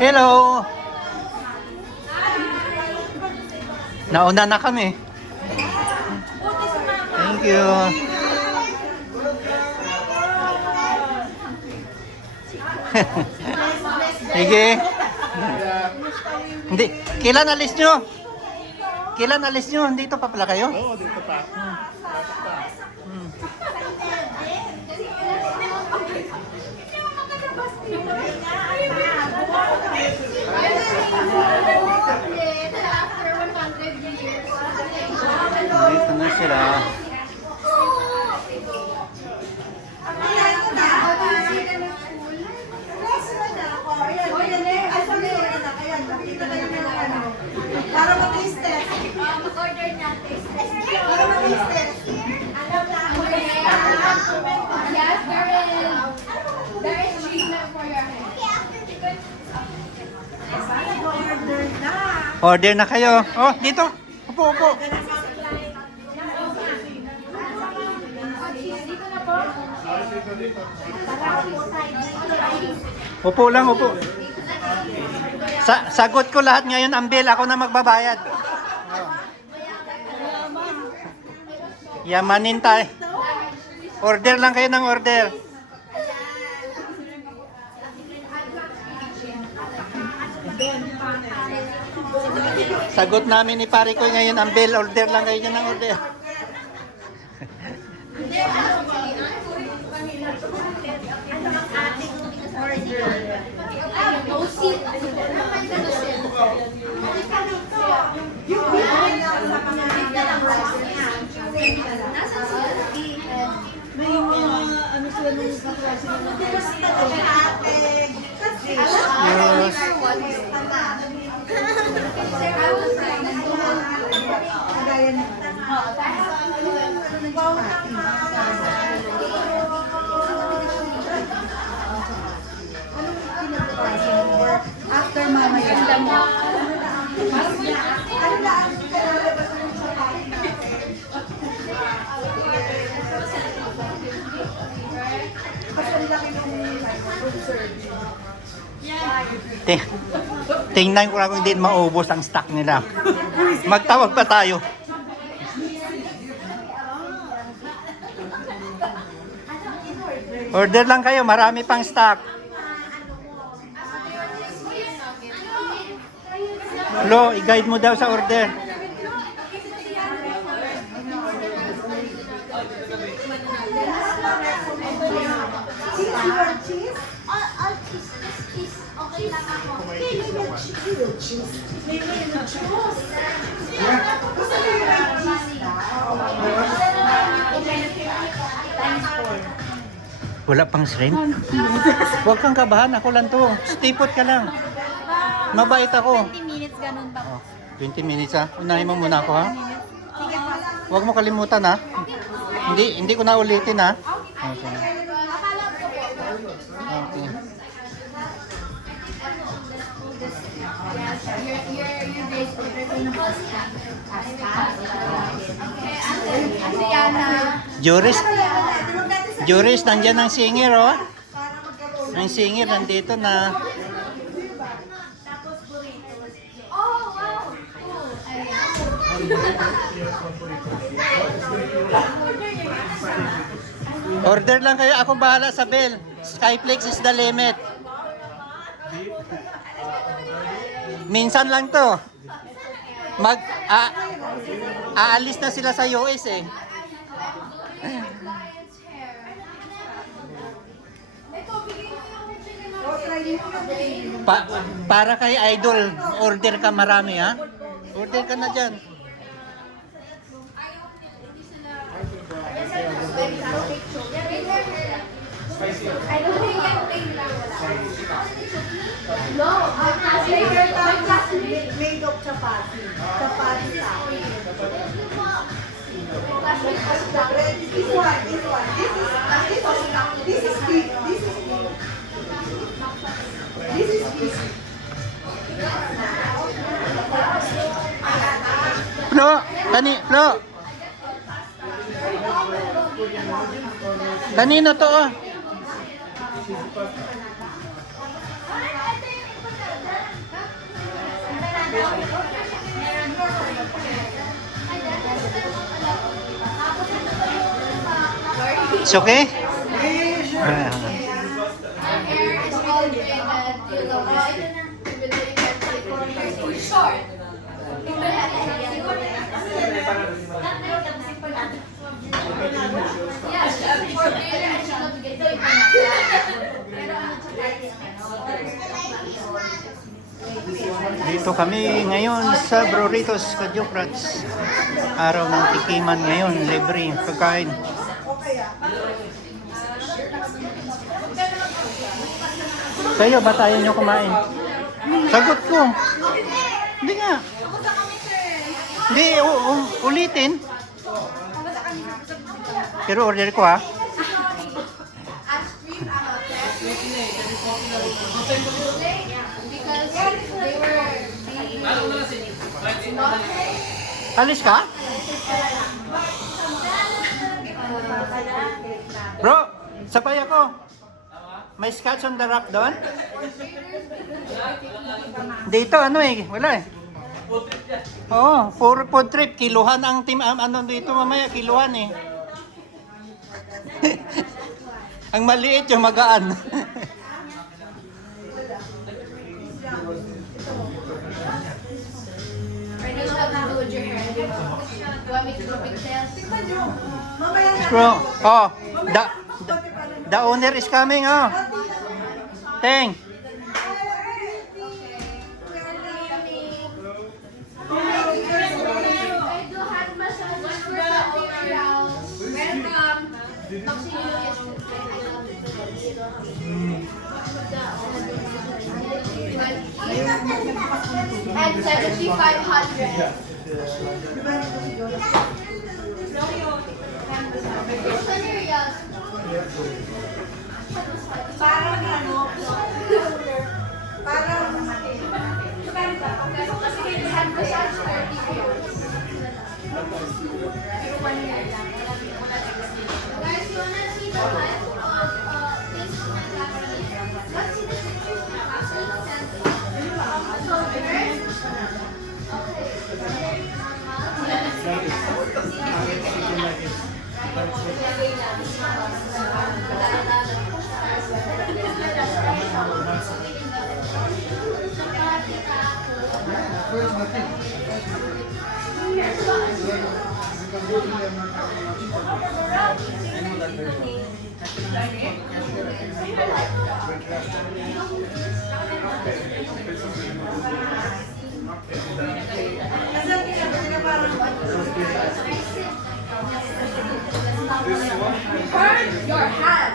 Hello! Nauna na kami. Thank you. Sige. Hindi. Kailan alis nyo? Kailan alis nyo? Dito pa pala kayo? Oo, dito pa. Dito na sila. Para mag-listed. Mag-order na taste test. Para mag-listed. Yes, there is treatment for your hair. Order na. Order na kayo. Oh, dito. Upo, upo. Upo lang, upo. Sagot ko lahat ngayon ang bill. Ako na magbabayad. Yamanin tayo. Order lang kayo ng order. Sagot namin ni pare ko ngayon ang bill. Order lang kayo ng order. May mga ano sila nung kaklase Yes. after mamaya. Tingnan ko lang kung hindi maubos ang stock nila. Magtawag pa tayo. Order lang kayo, marami pang stock. Lo, i-guide mo daw sa order. Cheese? All cheese. Cheese. Okay lang ako. Okay, may cheese. May cheese. Gusto mo yung cheese na? Wala pang shrimp? Huwag kang kabahan, ako lang to. Stay put ka lang. Mabait ako. 20 minutes ganun pa. Oh, 20 minutes ha. Unahin mo muna ako ha. Sige po. Huwag mo kalimutan ha. Hindi ko na ulitin ha. Okay. Okay. Juris, nandyan ang singer oh. Ang singer nandito na. Order lang kayo, ako bahala sa bill. Skyflex is the limit. Minsan lang to. Aalis na sila sa US eh. Para kay Idol, order ka marami ha. Order ka na dyan. Made of chapati. Chapati sa akin. This one. This is beef. This is beef. Flo, Flo. Kanino to? It's okay? My hair is all braided. You know, even though you can take 4 years too short. Yeah, she's 4 years and she loves to get paid. Dito kami ngayon sa Broritos, Kajukrats. Araw ng tikiman ngayon, libre pagkain. Sa'yo ba tayo nyo kumain? Sagot ko. Hindi nga. Hindi, ulitin. Pero order ko ha. Because they were Alis ka? Bro, sabay ako. May scotch on the rock doon? Dito, ano eh, wala eh. Oo, puro food trip. Kiluhan ang team, ano dito mamaya, kiluhan eh. Ang maliit yung magaan. I just have to do with your hair. Do you want me to do pigtails? Bro, oh, the owner is coming, oh. Teng. I do hand massages for the tutorials. Welcome. And 7,500. Tutorials. Parang ano, parang Kasi hand massage 30 euros. Pero 1 year lang. Guys, you wanna see the life of this my family? Let's see the pictures my family sent me. So burn your hand.